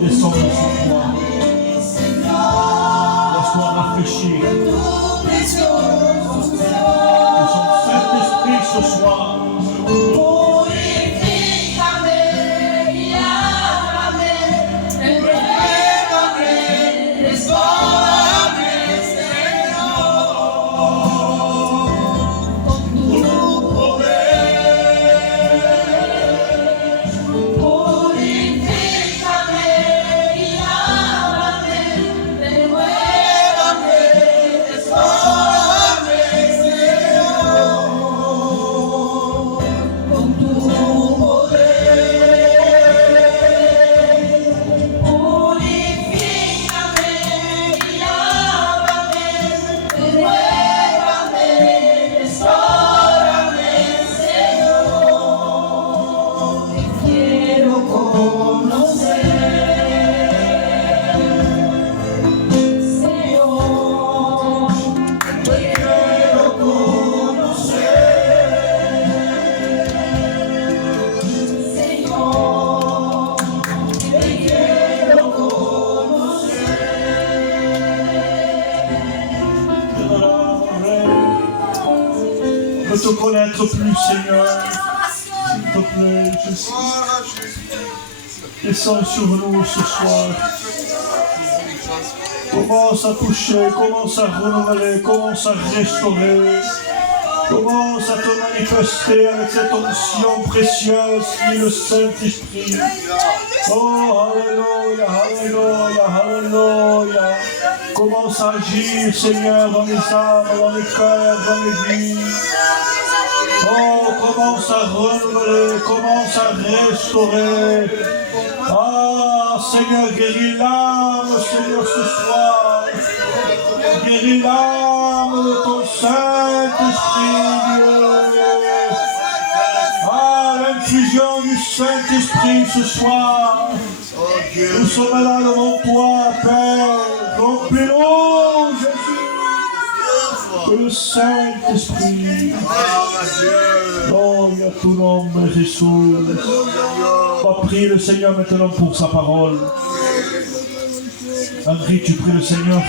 Descendre sur toi. Laisse-toi rafraîchir. Que son Saint-Esprit ce soir. Te connaître plus, Seigneur. S'il te plaît, Jésus. Descends sur nous ce soir. Commence à toucher, commence à renouveler, commence à restaurer. Commence à te manifester avec cette onction précieuse qui est le Saint-Esprit. Oh, alléluia, alléluia, alléluia. Commence à agir, Seigneur, dans les âmes, dans les cœurs, dans les vies. Oh, commence à renouveler, commence à restaurer. Ah, Seigneur, guéris l'âme, Seigneur, ce soir. Guéris l'âme de ton Saint-Esprit, Dieu. Ah, l'infusion du Saint-Esprit ce soir. Nous sommes là devant toi, Père. Remplis-nous, Jésus. Que le Saint-Esprit. Gloire à ton nom, Jésus. On va prier le Seigneur maintenant pour sa parole. Henri, tu pries le Seigneur.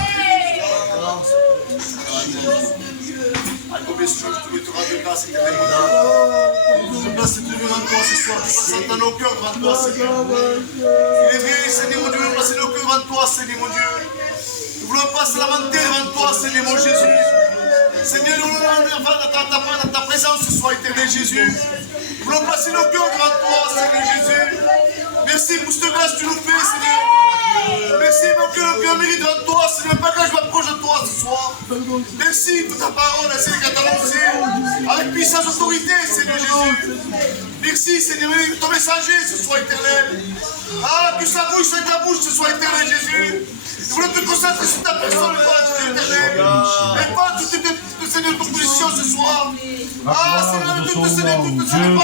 Je place cette lumière en toi ce soir, je passe dans nos cœurs devant toi, Seigneur. Il est vrai, Seigneur mon Dieu, nous placer nos cœurs devant toi, Seigneur mon Dieu. Nous voulons passer la lamenter devant toi, Seigneur mon Jésus. Seigneur, nous voulons dans ta présence ce soir, éternel Jésus. Nous voulons placer nos cœurs devant toi, Seigneur Jésus. Merci pour cette grâce que tu nous fais, Seigneur. Merci pour que le cœur mérite devant toi, Seigneur. Pas que je m'approche de toi ce soir. Merci pour ta parole, Seigneur, qui t'a annoncé avec puissance et autorité, Seigneur Jésus. Merci, Seigneur, ton messager ce soir éternel. Ah, que sa bouche soit ta bouche ce soir éternel Jésus. Nous voulons te concentrer sur ta personne, Jésus éternel. Et pas toute Seigneur, ton position ce soir. Ah, Seigneur, toute Seigneur, toute Seigneur,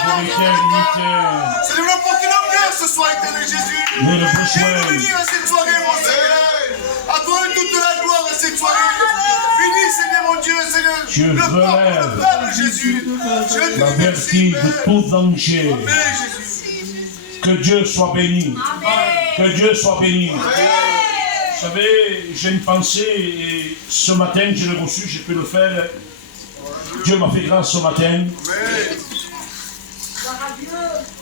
Seigneur, nous porter nos cœurs ce soir éternel Jésus. Et nous venir à cette soirée, mon Seigneur. À toi toute la gloire à cette soirée. Bénis, Seigneur, mon Dieu, Seigneur. Le peuple, Jésus. L'averti de tout danger. Amen, Jésus. Que Dieu soit béni. Amen. Que Dieu soit béni. Amen. Vous savez, j'ai une pensée et ce matin, je l'ai reçu, j'ai pu le faire. Dieu m'a fait grâce ce matin. Amen.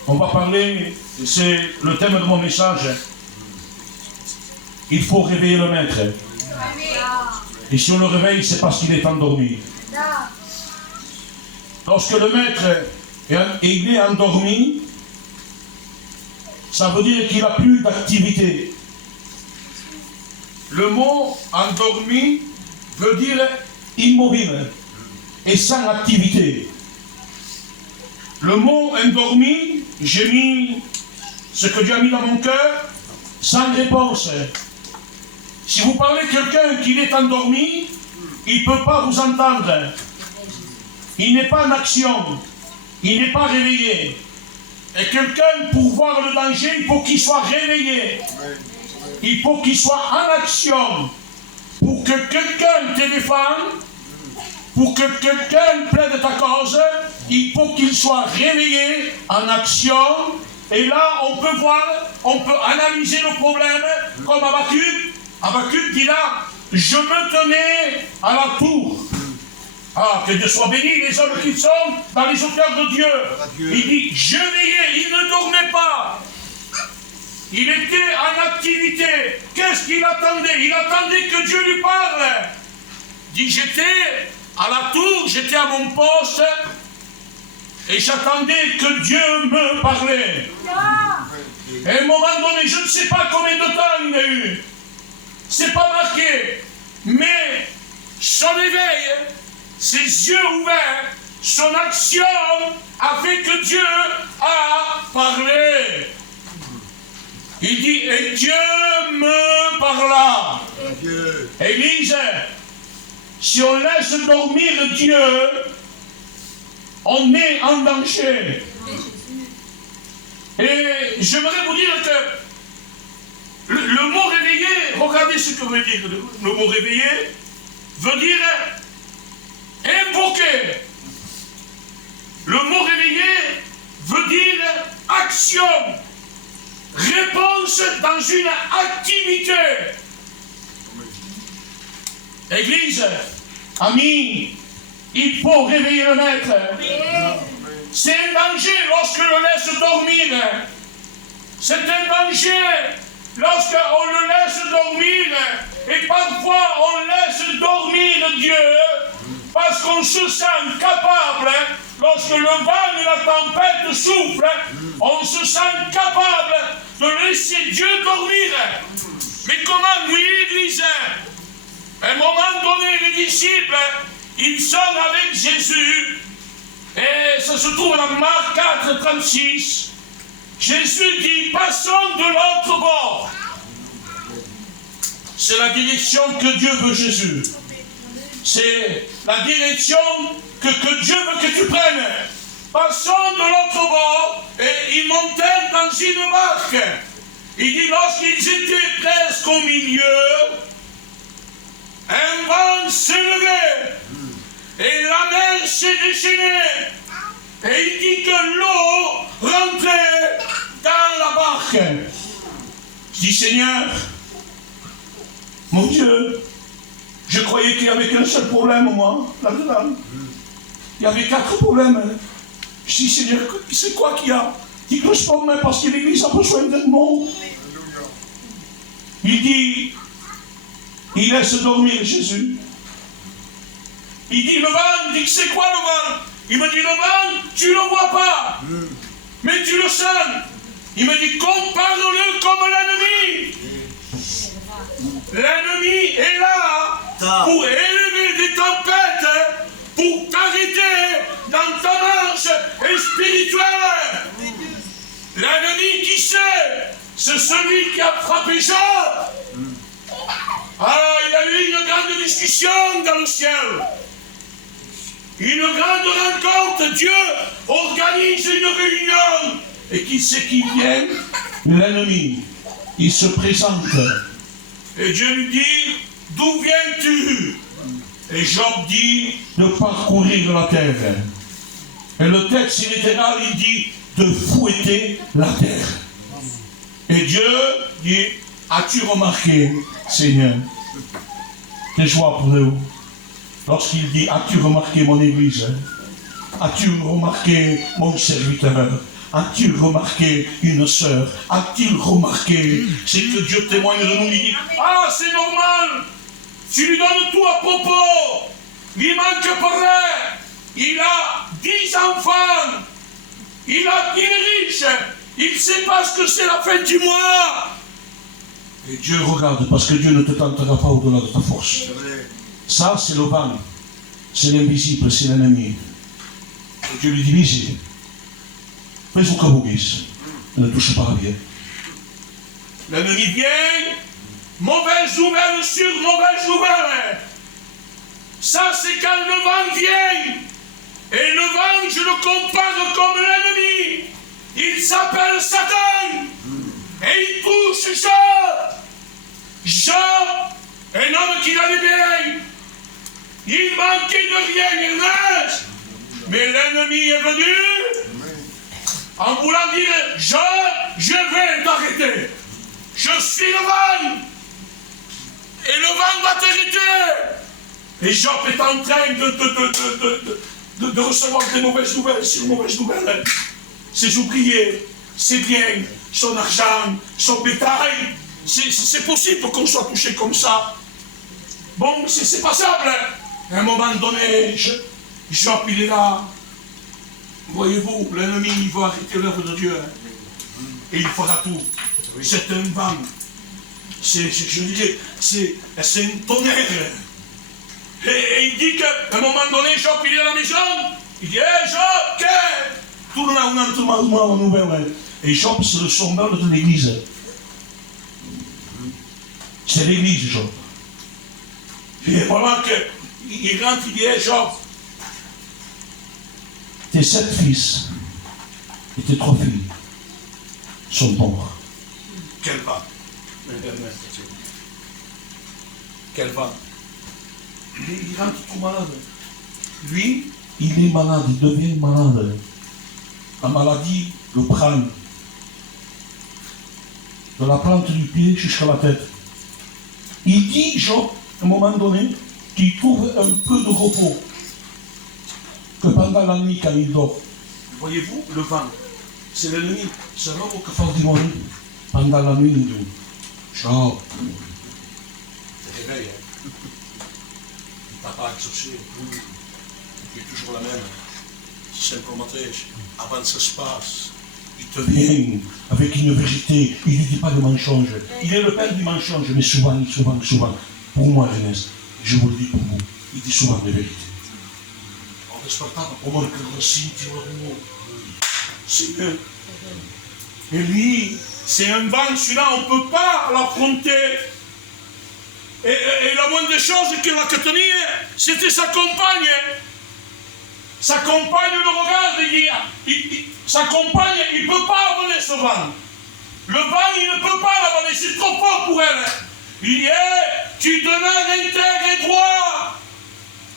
On va parler, c'est le thème de mon message. Il faut réveiller le maître. Et si on le réveille, c'est parce qu'il est endormi. Lorsque le maître il est endormi, ça veut dire qu'il n'a plus d'activité. Le mot endormi veut dire immobile et sans activité. Le mot endormi, j'ai mis ce que Dieu a mis dans mon cœur, sans réponse. Si vous parlez à quelqu'un qui est endormi, il ne peut pas vous entendre. Il n'est pas en action. Il n'est pas réveillé. Et quelqu'un, pour voir le danger, il faut qu'il soit réveillé. Il faut qu'il soit en action. Pour que quelqu'un te défende, pour que quelqu'un plaide ta cause, il faut qu'il soit réveillé, en action. Et là, on peut voir, on peut analyser le problème, comme Habakkuk. Habakkuk dit là, je me tenais à la tour. Ah, que Dieu soit béni, les hommes qui sont dans les hauteurs de Dieu. Il dit, je veillais, il ne dormait pas. Il était en activité. Qu'est-ce qu'il attendait? Il attendait que Dieu lui parle. Il dit, j'étais à la tour, j'étais à mon poste, et j'attendais que Dieu me parlait. Et à un moment donné, je ne sais pas combien de temps il a eu. C'est pas marqué. Mais son éveil, ses yeux ouverts, son action a fait que Dieu a parlé. Il dit, et Dieu me parla. Église, si on laisse dormir Dieu, on est en danger. Et j'aimerais vous dire que le mot réveillé, regardez ce que veut dire le mot réveillé, veut dire invoquer. Le mot réveillé veut dire action, réponse dans une activité. Église, amis, il faut réveiller le maître. C'est un danger lorsque le laisse dormir. C'est un danger lorsqu'on le laisse dormir. Et parfois on laisse dormir Dieu parce qu'on se sent capable. Lorsque le vent et la tempête soufflent, on se sent capable de laisser Dieu dormir. Mais comment, oui, l'Église? À un moment donné, les disciples, ils sont avec Jésus, et ça se trouve dans Marc 4, 36. Jésus dit, passons de l'autre bord. C'est la direction que Dieu veut, Jésus. C'est la direction que Dieu veut que tu prennes. Passons de l'autre bord, et ils montèrent dans une barque. Il dit, lorsqu'ils étaient presque au milieu, un vent s'est levé, et la mer s'est déchaînée, et il dit que l'eau rentrait dans la barque. Je dis, Seigneur, mon Dieu, je croyais qu'il n'y avait qu'un seul problème, moi, là-dedans. Il y avait 4 problèmes. Je dis, Seigneur, c'est quoi qu'il y a? Il dit que je ne sais pas, parce que l'Église a besoin d'un mot. Il dit, il laisse dormir Jésus. Il dit, le vent, il dit, c'est quoi le vent? Il me dit, le vent, tu ne le vois pas, mais tu le sens. Il me dit, compare-le comme l'ennemi. L'ennemi est là pour élever des tempêtes, pour t'arrêter dans ta marche spirituelle. L'ennemi qui sait, c'est celui qui a frappé Jean. Alors il y a eu une grande discussion dans le ciel. Une grande rencontre. Dieu organise une réunion. Et qui c'est qui vient? L'ennemi. Il se présente. Et Dieu lui dit, d'où viens-tu? Et Job dit, de parcourir la terre. Et le texte littéral, il dit, de fouetter la terre. Et Dieu dit, as-tu remarqué, Seigneur, que joie pour nous, lorsqu'il dit, as-tu remarqué mon Église? As-tu remarqué mon serviteur? As-tu remarqué une sœur? As-tu remarqué? C'est que Dieu témoigne de nous, il dit, ah, c'est normal, tu lui donnes tout à propos, il manque pour rien, il a 10 enfants, il est riche, il ne sait pas ce que c'est la fin du mois. Et Dieu regarde, parce que Dieu ne te tentera pas au-delà de ta force. Ça, c'est le vent. c'est l'invisible, c'est l'ennemi. Dieu lui dit, ici, fais ce que vous dites, ne touche pas à bien. L'ennemi vient, mauvaise nouvelle sur mauvaise nouvelle. Ça, c'est quand le vent vient. Et le vent, je le compare comme l'ennemi. Il s'appelle Satan. Et il touche Job. Job, un homme qui allait bien. Il manquait de rien, il reste. Mais l'ennemi est venu en voulant dire, Job, je vais t'arrêter. Je suis le vent. Et le vent va t'arrêter. Et Job est en train de recevoir des mauvaises nouvelles sur mauvaises nouvelles. Ses ouvriers, ses biens, son argent, son bétail. C'est possible qu'on soit touché comme ça. Bon, c'est passable. À un moment donné, Job, il est là. Voyez-vous, l'ennemi, il va arrêter l'œuvre de Dieu. Et il fera tout. C'est un vent. Je dirais, c'est un tonnerre. Et il dit qu'à un moment donné, Job, il est à la maison. Il dit, hé, Job, qu'est-ce? Tout le monde a une nouvelle. Et Job, c'est le semblable de l'église. C'est l'église, Job. Et voilà qu'il rentre, il dit, hé, Job, tes 7 fils et tes 3 filles sont morts. Quel va? Quel va? Il rentre tout malade. Lui, il est malade, il devient malade. La maladie le prend. De la plante du pied jusqu'à la tête. Il dit, Job, à un moment donné, qu'il trouve un peu de repos. Que pendant la nuit, quand il dort. Voyez-vous, le vent, c'est l'ennemi. C'est l'homme qui fait du monde. Pendant la nuit, il dit, Job, te réveille, hein. Il t'a pas exaucé. Tu es toujours la même. Simplement, avant que ça se passe, il te vient avec une vérité. Il ne dit pas de mensonge. Il est le père du mensonge, mais souvent. Pour moi, Ernest, je vous le dis pour vous, il dit souvent des vérités. On respectava comme un c'est mieux. Et lui, c'est un vent, celui-là, on ne peut pas l'affronter. Et la moindre des choses qu'il a que tenir, c'était sa compagne. Sa compagne le regarde, sa compagne, il ne peut pas avaler ce vent. Le vent, il ne peut pas l'avaler, c'est trop fort pour elle. Il dit, hey, tu demeures intègre et droit.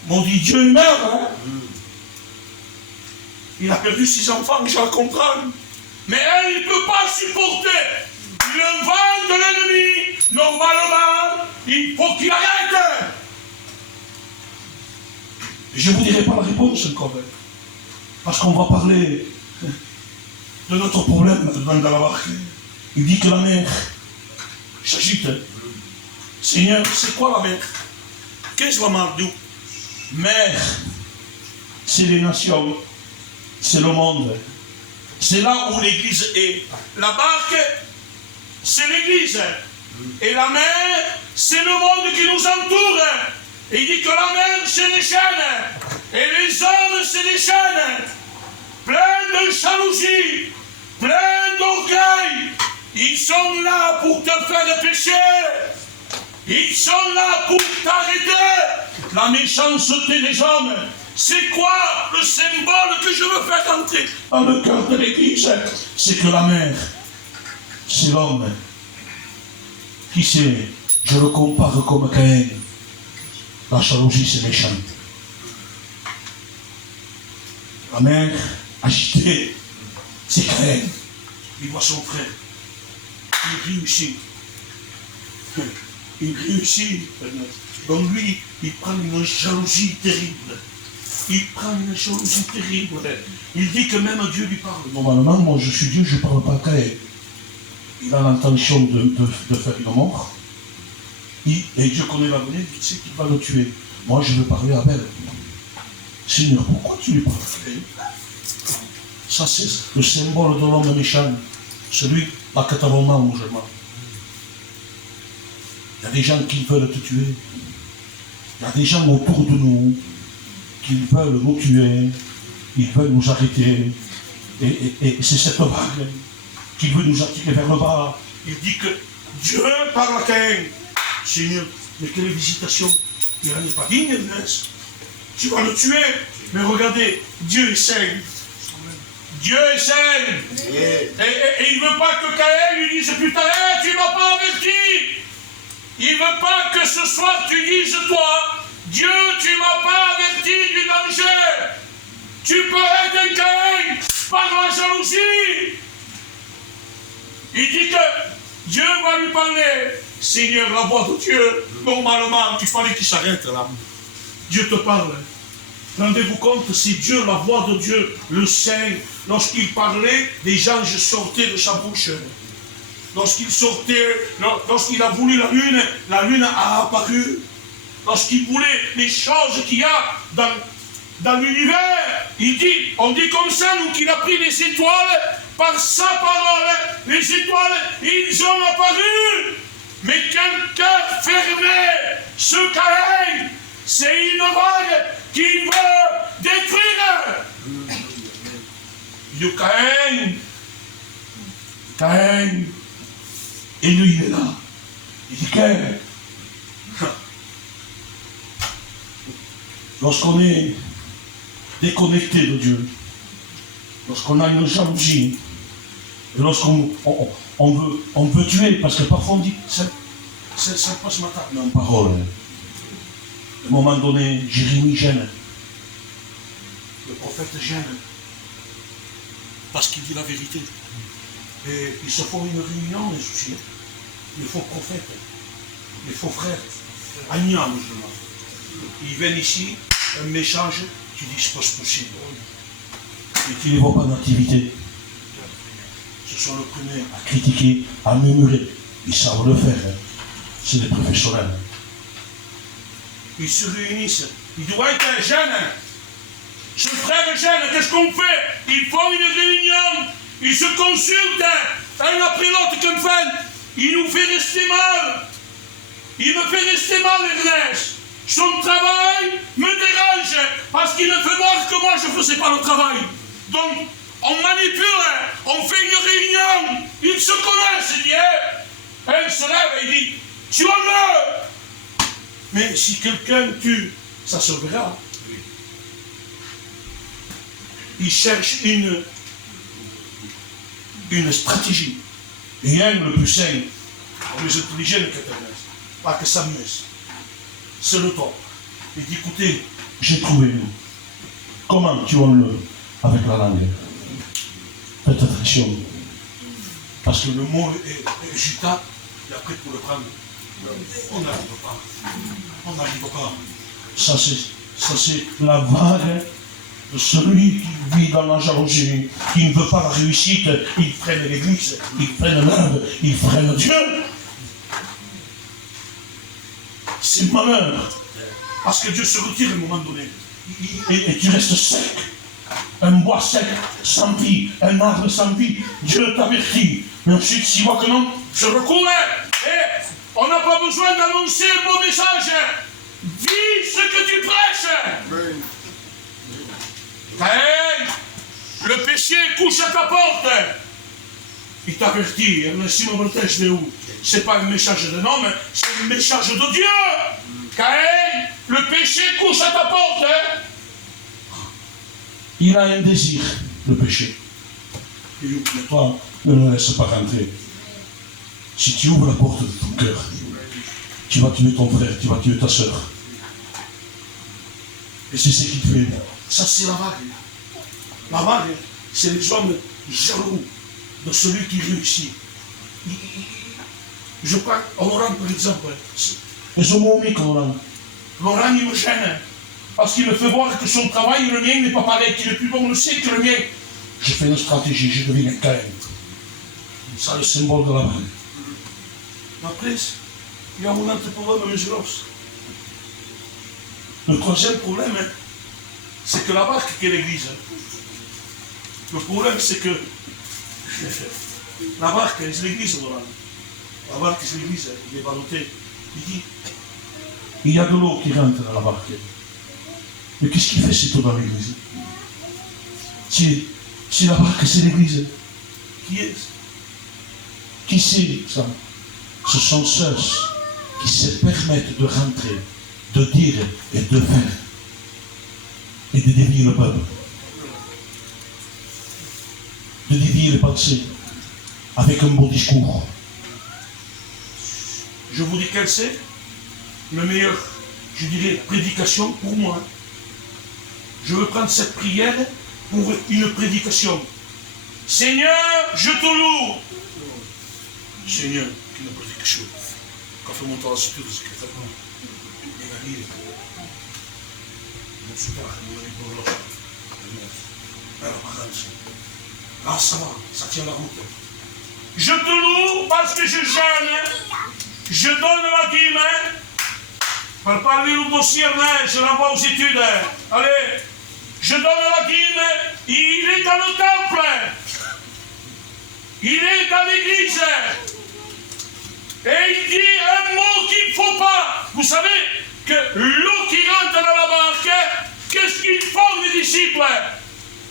Maudit Dieu, il meurt, hein. Il a perdu 6 enfants, je la comprends. Mais elle, il ne peut pas supporter le vent de l'ennemi. Normalement, il faut qu'il arrête. Je ne vous dirai pas la réponse encore. Parce qu'on va parler de notre problème dans la barque. Il dit que la mer s'agite. Seigneur, c'est quoi la mer? Qu'est-ce que la mer dit? Mer, c'est les nations. C'est le monde. C'est là où l'église est. La barque, c'est l'église. Et la mer, c'est le monde qui nous entoure. Et il dit que la mer, c'est les chaînes. Et les hommes, c'est des chaînes. Plein de jalousie, plein d'orgueil. Ils sont là pour te faire pécher. Ils sont là pour t'arrêter. La méchanceté des hommes. C'est quoi le symbole que je veux faire entrer dans le cœur de l'église? C'est que la mère, c'est l'homme. Qui c'est? Je le compare comme Caïn. La jalousie, c'est méchant. La mère, agitée, c'est Caïn. Il voit son frère. Il réussit. Il réussit. Donc lui, il prend une jalousie terrible. Il prend une jalousie terrible. Il dit que même Dieu lui parle. Normalement, moi je suis Dieu, je ne parle pas à Caïn. Il a l'intention de faire une mort. Et Dieu connaît l'avenir, il sait qu'il va le tuer. Moi je veux parler à Abel. Seigneur, pourquoi tu lui parles? Ça c'est le symbole de l'homme méchant. Celui à Catalona musulman. Il y a des gens qui veulent te tuer. Il y a des gens autour de nous qu'ils veulent nous tuer, ils veulent nous arrêter. Et c'est cette vague qui veut nous attirer vers le bas. Il dit que Dieu parle à Caïn. Seigneur, mais quelle visitation. Il n'en est pas digne, Ernest. Tu vas le tuer. Mais regardez, Dieu est saint. Dieu est saint. Et il ne veut pas que Caïn lui dise plus tard, hey, tu ne m'as pas averti. Il ne veut pas que ce soir tu dises, toi, Dieu, tu ne m'as pas averti du danger. Tu peux être un Caïn par la jalousie. Il dit que Dieu va lui parler. Seigneur, la voix de Dieu, normalement, il fallait qu'il s'arrête là. Dieu te parle. Rendez-vous compte, c'est Dieu, la voix de Dieu, le Saint. Lorsqu'il parlait, des anges sortaient de sa bouche. Lorsqu'il sortait, lorsqu'il a voulu la lune a apparu. Lorsqu'il voulait les choses qu'il y a dans l'univers, on dit comme ça, nous, qu'il a pris les étoiles par sa parole. Les étoiles, ils ont apparu. Mais quel cœur fermé, ce Caïn, c'est une vague qui veut détruire. Il dit Caïn, et lui il est là. Il dit Caïn, lorsqu'on est déconnecté de Dieu, lorsqu'on a une jalousie, et lorsqu'on veut tuer, parce que parfois on dit, c'est pas ce matin, mais en parole. À un moment donné, Jérémie gêne. Le prophète gêne. Parce qu'il dit la vérité. Et ils se font une réunion, les soucis. Les faux prophètes, les faux frères, Agnam, ils viennent ici, un échange, tu dis c'est pas possible. Et tu ne vois pas d'activité. Ce sont les premiers à critiquer, à murmurer. Ils savent le faire. Hein. C'est des professionnels. Ils se réunissent. Ils disent, ouais, t'es jeune. Ce frère est jeune, qu'est-ce qu'on fait? Ils font une réunion. Ils se consultent. Un après l'autre, comme fan. Il nous fait rester mal. Il me fait rester mal, Ernest. Son travail me dérange. Parce qu'il me fait voir que moi, je ne faisais pas le travail. Donc, on manipule, on fait une réunion, ils se connaissent, il dit, elle se lève et il dit, tuons-le. Mais si quelqu'un tue, ça se verra. Il cherche une stratégie. Rien le plus sain, pour les intelligents que pas que ça me laisse. C'est le top. Il dit, écoutez, j'ai trouvé. Comment tuons-le avec la langue? Faites attention. Parce que le mot est juta, et après pour le prendre, on n'arrive pas. On n'arrive pas. Ça c'est la vague de celui qui vit dans la jalousie, qui ne veut pas la réussite. Il freine l'église, il freine l'œuvre, il freine Dieu. C'est malheur. Parce que Dieu se retire à un moment donné. Et tu restes sec. Un bois sec, sans vie, un arbre sans vie. Dieu t'avertit. Mais ensuite, s'il voit que non, je recours. Et on n'a pas besoin d'annoncer un beau message. Vis ce que tu prêches. Hey, le péché couche à ta porte. Il t'avertit. Simon Voltaire, de où? C'est pas un message d'un homme, c'est un message de Dieu. Caïn, le péché couche à ta porte. Il a un désir, le péché. Et toi, ne le laisse pas rentrer. Si tu ouvres la porte de ton cœur, tu vas tuer ton frère, tu vas tuer ta soeur. Et c'est ce qu'il fait. Ça, c'est la vague. La vague, c'est les hommes jaloux de celui qui réussit. Je crois, Laurent, par exemple, les hommes comme Laurent. Laurent, il me gêne. Parce qu'il me fait voir que son travail et le mien n'est pas pareil, qu'il est plus bon, on le sait que le mien. Je fais une stratégie, je deviens un Caïn. C'est le symbole de la vague. Après, il y a un autre problème, M. Ross. Le troisième problème, c'est que la barque qui est l'église. Le problème, c'est que la barque, c'est l'église, Laurent. La barque, c'est l'église, il est ballotté. Il dit, il y a de l'eau qui rentre dans la barque. Mais qu'est-ce qu'il fait cet homme dans l'église? C'est la barque, c'est l'église. Qui est-ce? Qui c'est ça? Ce sont ceux qui se permettent de rentrer, de dire et de faire et de dévier le peuple. De dévier les pensées avec un beau discours. Je vous dis quelle c'est le meilleur, je dirais, prédication pour moi. Je veux prendre cette prière pour une prédication. Seigneur, je te loue. Seigneur, qui n'a pas dit quelque chose. Quand on monte à la structure de secrétaire, il va dire, on ne sait pas, il va dire, alors, là, ça va, ça tient la route. Je te loue parce que je gêne, je donne la dîme, pour parler au dossier, je l'envoie aux études. Allez, je donne la dîme, il est dans le temple, il est dans l'église, et il dit un mot qu'il ne faut pas. Vous savez que l'eau qui rentre dans la barque, qu'est-ce qu'ils font les disciples?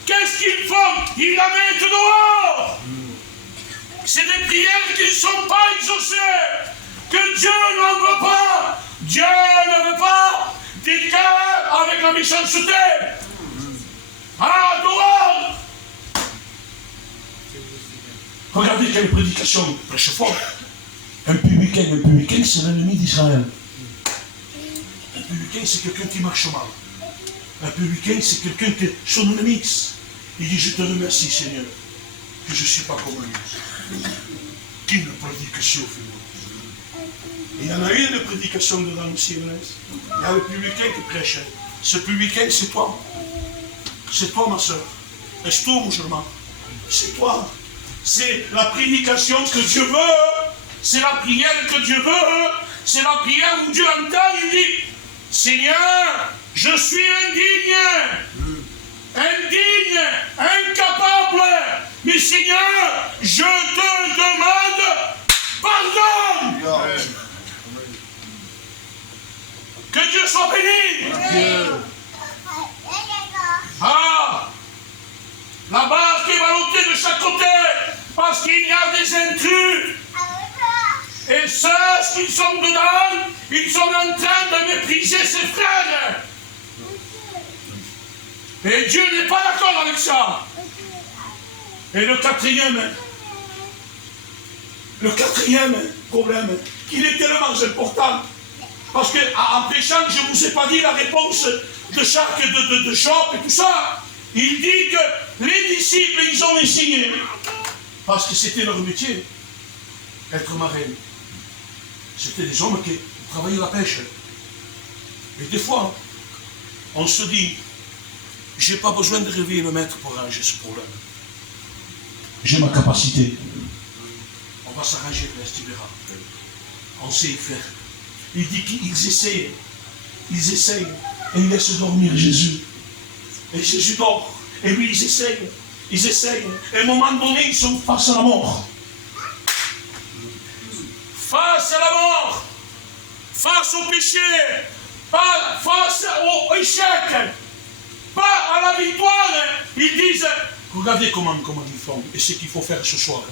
Qu'est-ce qu'ils font? Ils la mettent dehors. C'est des prières qui ne sont pas exaucées, que Dieu n'en veut pas. Dieu ne veut pas des cœurs avec la méchanceté. Ah, dehors! Regardez quelle prédication, prêche fort. Un publicain, c'est l'ennemi d'Israël. Un publicain, c'est quelqu'un qui marche mal. Un publicain, c'est quelqu'un qui est son ennemi. Il dit, je te remercie, Seigneur, que je ne suis pas comme lui. Qui ne prédique que sur moi. Il y en a une de prédication dedans aussi, il y a le publicain qui prêche. Ce publicain, c'est toi. C'est toi, ma soeur. Est-ce toi, musulman? C'est toi. C'est la prédication que Dieu veut. C'est la prière que Dieu veut. C'est la prière où Dieu entend. Il dit, Seigneur, je suis indigne, incapable. Mais Seigneur, je te demande pardon. Que Dieu soit béni. Ah, la barque est ballottée de chaque côté parce qu'il y a des intrus. Et ceux qui sont dedans, ils sont en train de mépriser ses frères. Et Dieu n'est pas d'accord avec ça. Et le quatrième problème, il est tellement important. Parce qu'en prêchant, je ne vous ai pas dit la réponse de chaque de Job et tout ça. Il dit que les disciples, ils ont essayé. Parce que c'était leur métier, être marin. C'était des hommes qui travaillaient la pêche. Et des fois, on se dit, je n'ai pas besoin de réveiller le maître pour arranger ce problème. J'ai ma capacité. On va s'arranger, tu verras. On sait faire. Il dit qu'ils essayent. Ils essayent. Et ils laissent dormir Jésus. Et Jésus dort. Et lui, ils essayent. Ils essayent. Et à un moment donné, ils sont Face à la mort. face à la mort. Face au péché. Face au échec. Pas à la victoire. Ils disent, regardez comment ils font. Et ce qu'il faut faire ce soir.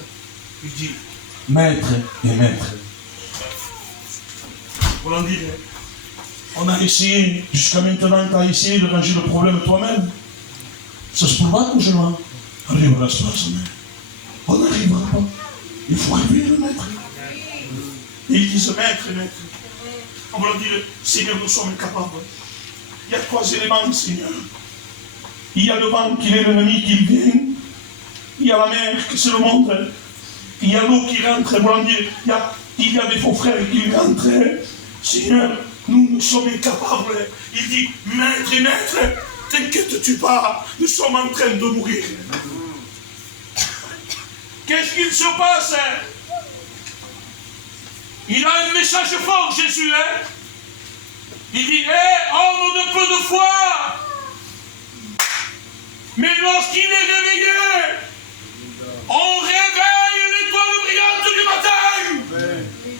Il dit, Maître et maître. on en dit, On a essayé, jusqu'à maintenant, tu as essayé de ranger le problème toi-même. Ça se pourra, musulman. Arrivera ce place, mais on n'arrivera pas. Il faut réveiller le maître. et ils disent, maître. On va leur dire, Seigneur, nous sommes incapables. Il y a 3 éléments, Seigneur. Il y a le vent qui est l'ennemi qui vient. Il y a la mer qui se le montre. Il y a l'eau qui rentre. Il y a des faux frères qui rentrent. Seigneur, nous sommes incapables. Il dit, maître, t'inquiète-tu pas, nous sommes en train de mourir. Qu'est-ce qu'il se passe? Il a un message fort, Jésus. Il dit, homme de peu de foi. Mais lorsqu'il est réveillé, on réveille l'étoile brillante du matin.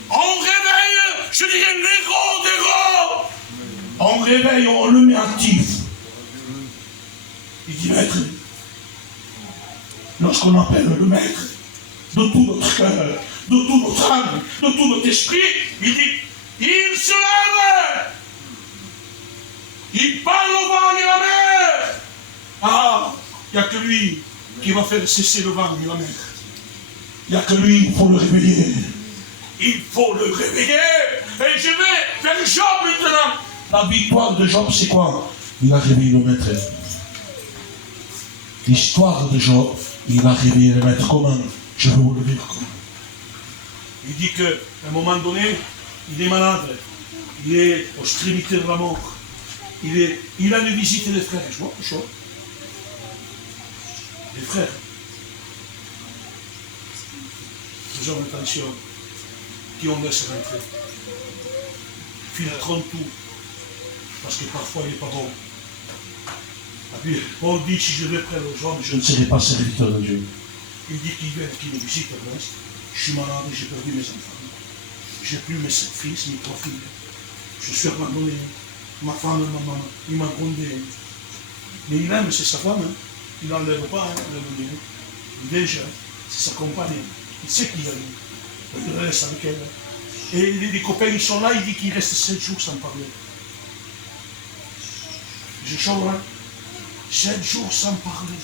On réveille, je dirais, l'héros des héros. On réveille, on le met actif. dit, maître, lorsqu'on appelle le maître, de tout notre cœur, de tout notre âme, de tout notre esprit, il dit, il se lève, il parle au vent et à la mer. Ah, il n'y a que lui qui va faire cesser le vent et la mer. Il n'y a que lui, il faut le réveiller. Il faut le réveiller. Et je vais vers Job maintenant. La victoire de Job, c'est quoi? Il a réveillé le maître. L'histoire de Job, il a réveillé le maître. Comment? Je vais vous le dire comment. Il dit qu'à un moment donné, il est malade. Il est aux extrémités de la mort. Il a une visite des frères. Je vois quelque chose. Les frères. Faisons attention. Qui on laisse rentrer. Filtrons tout. Parce que parfois il n'est pas bon. Et puis Paul dit, si je vais près aux hommes, je ne serai pas serviteur de Dieu. Il dit qu'il vient, qu'il me visite à l'Ouest. Je suis malade, j'ai perdu mes enfants. J'ai plus mes 7 fils, mes 3 filles. Je suis abandonné. Ma femme, ma maman, il m'a grondé. Mais il aime, c'est sa femme. Hein. Il n'enlève pas, hein, déjà, c'est sa compagne. Il sait qu'il aime. Il reste avec elle. Et les copains, ils sont là, il dit qu'il reste 7 jours sans parler. Je chante, hein. 7 jours sans parler.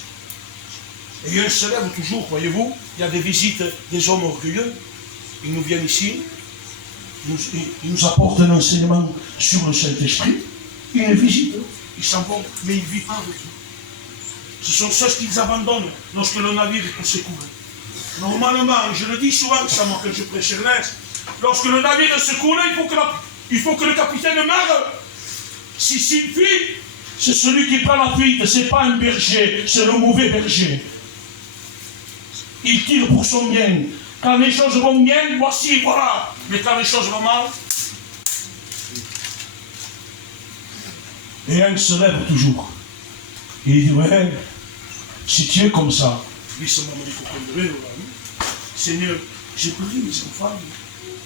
Et il se lève toujours, voyez-vous, il y a des visites des hommes orgueilleux. Ils nous viennent ici, ils nous apportent un enseignement sur le Saint-Esprit. Ils nous visitent, ils s'en vont, mais ils ne vivent pas avec eux. Ce sont ceux qu'ils abandonnent lorsque le navire est secoué. Normalement, je le dis souvent, ça moi que je prêche l'Est, lorsque le navire se coule, il faut que le capitaine meure. S'il fuit, c'est celui qui prend la fuite, ce n'est pas un berger, c'est le mauvais berger. Il tire pour son bien. Quand les choses vont bien, voici, voilà. Mais quand les choses vont mal, et un se lève toujours. Et il dit, ouais, si tu es comme ça, Seigneur, j'ai perdu mes enfants.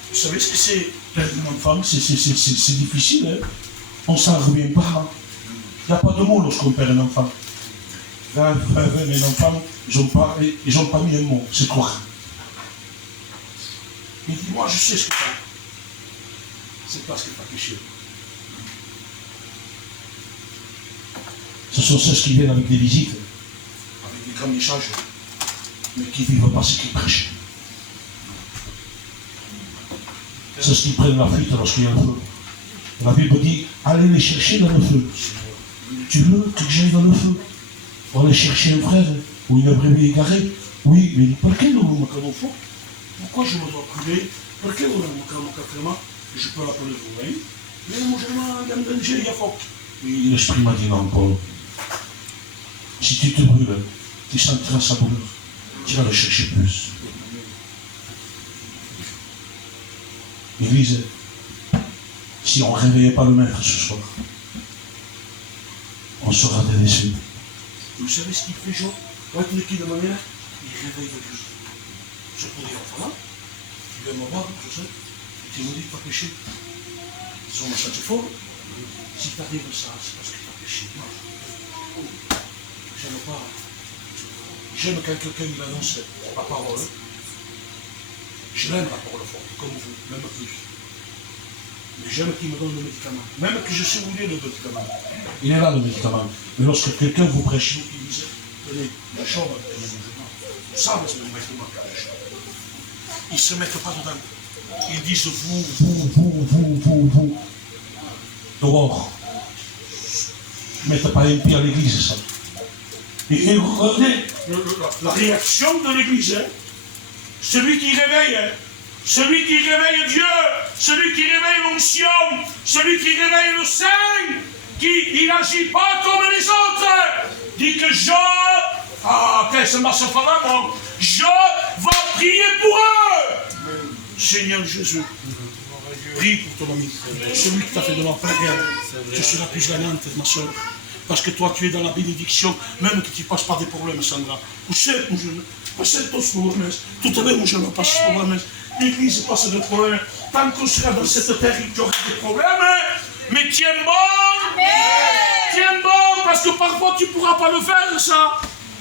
Vous savez ce que c'est perdre un enfant? C'est difficile, hein? On ne s'en revient pas. Il n'y a pas de mots lorsqu'on perd un enfant. Là, mes enfants, ils n'ont pas mis un mot, c'est quoi? Il dit, moi je sais ce que c'est. C'est parce que tu n'as pas péché. Ce sont ceux qui viennent avec des visites, avec des grands messages, mais qui ne vivent pas ce qu'ils prêchent. C'est ceux qui prennent la fuite lorsqu'il y a le feu. La Bible dit, allez les chercher dans le feu. Tu veux que j'aille dans le feu? Pour aller chercher un frère ou une brebis égarée? Oui, mais perché non me calmo fuoco? Pourquoi je me dois priver? Perché non me calmo calmement? Je peux l'appeler vous, voyez? Mais moi je m'en danger, il y a fuoco. Oui, l'esprit m'a dit non, Paul. Si tu te brûles, tu sentiras sa douleur. Tu vas le chercher plus. Église, si on ne réveillait pas le maître ce soir, on sera déçus. Vous savez ce qu'il fait, Job? De quelle manière? Il réveille le Dieu. Je pourrais dire, voilà, tu viens me voir, je sais, et tu me dis pas péché. Si on m'a senti fort, si tu arrives ça, c'est parce que tu as péché. Non. J'aime pas. J'aime quand quelqu'un il annonce la parole. Je l'aime la parole forte, comme vous, même plus. Mais j'aime qu'il me donne le médicament. Même que je sais où il est le médicament. Il est là le médicament. Mais lorsque quelqu'un vous prêche, vous qui disait, tenez, la chambre, ça, c'est le médicament. Ils ne se mettent pas dedans. Ils disent vous. Dehors. Ils ne mettent pas un pied à l'église, ça. Et regardez la réaction de l'église. Hein. Celui qui réveille, hein. Celui qui réveille Dieu, celui qui réveille l'onction, celui qui réveille le Saint, il n'agit pas comme les autres. Dit que Job, qu'est-ce que Job va prier pour eux. Seigneur Jésus, prie pour ton ami. Celui qui t'a fait de la prière, tu seras plus gagnante, ma soeur. Parce que toi, tu es dans la bénédiction, même que tu passes par des problèmes, Sandra. Vous savez, tout à l'heure, je ne passe pas de problèmes. L'Église passe de problèmes. Tant qu'on sera dans cette terre, il y aura des problèmes. Mais tiens bon! Tiens bon, parce que parfois tu ne pourras pas le faire, ça.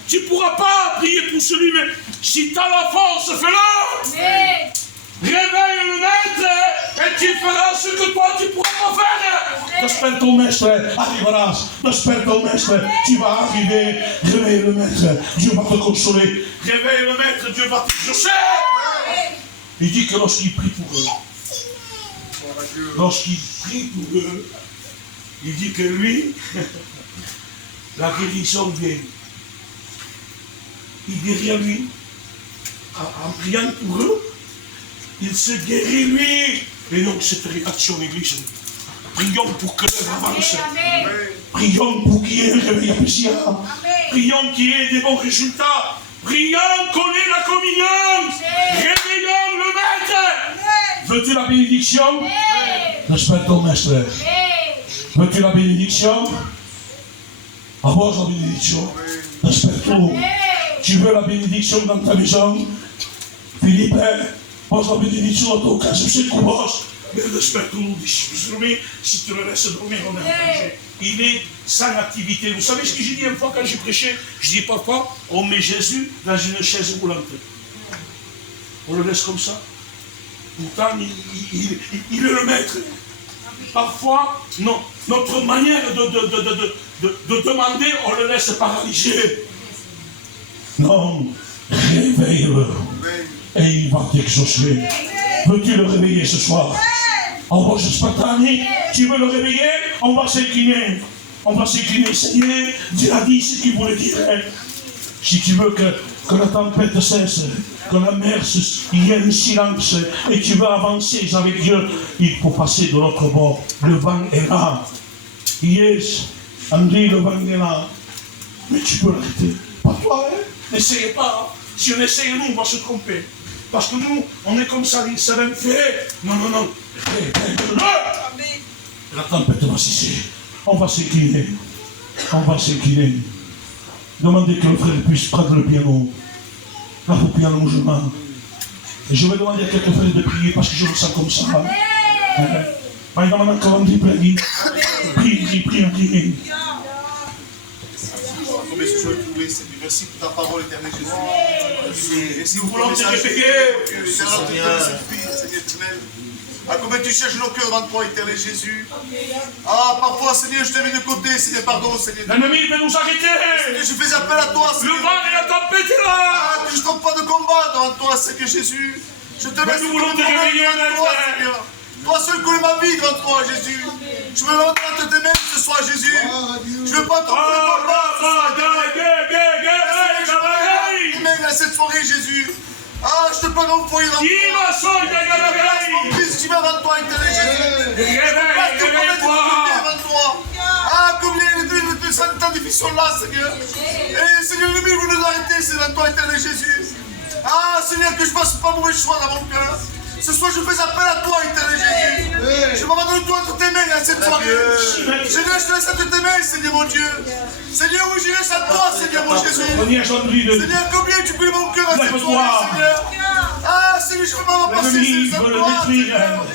Tu ne pourras pas prier pour celui, mais si tu as la force, fais-le. Amen. Réveille le maître et tu feras ce que toi tu ne pourras pas faire. J'espère ton maître arrivera. J'espère ton maître, tu vas arriver. Réveille le maître, Dieu va te consoler. Réveille le maître, Dieu va t'exaucer. Il dit que lorsqu'il prie pour eux, lorsqu'il prie pour eux, Il dit que lui, la guérison vient. Il derrière lui, en priant pour eux, il se guérit lui. Et donc cette réaction, l'église, prions pour que l'œuvre avance. Amen. prions pour qu'il y ait un réveil appréciable. Prions qu'il y ait des bons résultats. Prions qu'on ait la communion. Réveillons le maître. Veux-tu la bénédiction? J'espère ton maître. Veux-tu la bénédiction? Apporte la bénédiction. J'espère tout. Tu veux la bénédiction dans ta maison? Philippe, pose la bénédiction dans ton cas. Je sais qu'on bosse. Mais j'espère tout. Si tu le laisses dormir, on est en danger. Il est sans activité. Vous savez ce que j'ai dit une fois quand j'ai prêché? Je dis parfois, on met Jésus dans une chaise roulante. On le laisse comme ça. Pourtant, il est le maître. Parfois, non, notre manière de demander, on le laisse paralyser. Non, réveille-le. Et il va t'exaucer. Veux-tu le réveiller ce soir? En roche spontanée, tu veux le réveiller? On va s'incliner. On va s'incliner. Seigneur, Dieu a dit ce qu'il voulait dire. Si tu veux que la tempête cesse, que la mer, il y a un silence, et tu veux avancer avec Dieu, il faut passer de l'autre bord. Le vent est là. Yes, André, le vent est là. Mais tu peux l'arrêter. Pas toi, hein? N'essayez pas. Si on essaye, nous, on va se tromper. Parce que nous, on est comme ça, ça va me faire. Non. La tempête va cesser. On va s'incliner. On va s'incliner. Demandez que le frère puisse prendre le piano. Là, pour prier en allongement. Et je vais demander à quelques frères de prier parce que je le sens comme ça. Par exemple, maintenant, prie. Combien je veux trouver, c'est du merci pour ta parole, éternel Jésus. Et si vous voulez te réveiller, Seigneur éternel. Ah, combien tu cherches nos cœurs devant toi, éternel Jésus. Ah, parfois, Seigneur, je t'ai mis de côté, Seigneur, pardon, Seigneur. l'ennemi veut nous arrêter. Seigneur, je fais appel à toi, Le Seigneur. vent et la tempête est là. Ah, que je ne trompe pas de combat devant toi, Seigneur Jésus. Je te laisse nous voulons te réveiller, toi, Seigneur. Toi seul connais ma vie devant toi, Jésus. Je veux vraiment te t'aimer ce soir, Jésus. Je ne veux pas tromper le combat ce soir, à cette soirée, Jésus. Ah, je te prends au foyer devant toi. Mon fils qui va devant toi, éternel Jésus. Réveille-toi. Ah, combien il est de cette temps difficile là, Seigneur. Et Seigneur, l'ennemi vous nous arrêter, c'est devant toi, éternel Jésus. Ah, Seigneur, que je ne fasse pas mauvais choix dans mon cœur. Ce soir, je fais appel à toi, éternel Jésus. Je m'abandonne toi entre tes mains à cette soirée. Seigneur, je te laisse entre tes mains, Seigneur mon Dieu. Seigneur, oui, je laisse à toi, Seigneur mon Jésus. Seigneur, combien tu pries mon cœur à cette soirée, Seigneur. Ah, Seigneur, je ne veux pas m'en passer, Seigneur.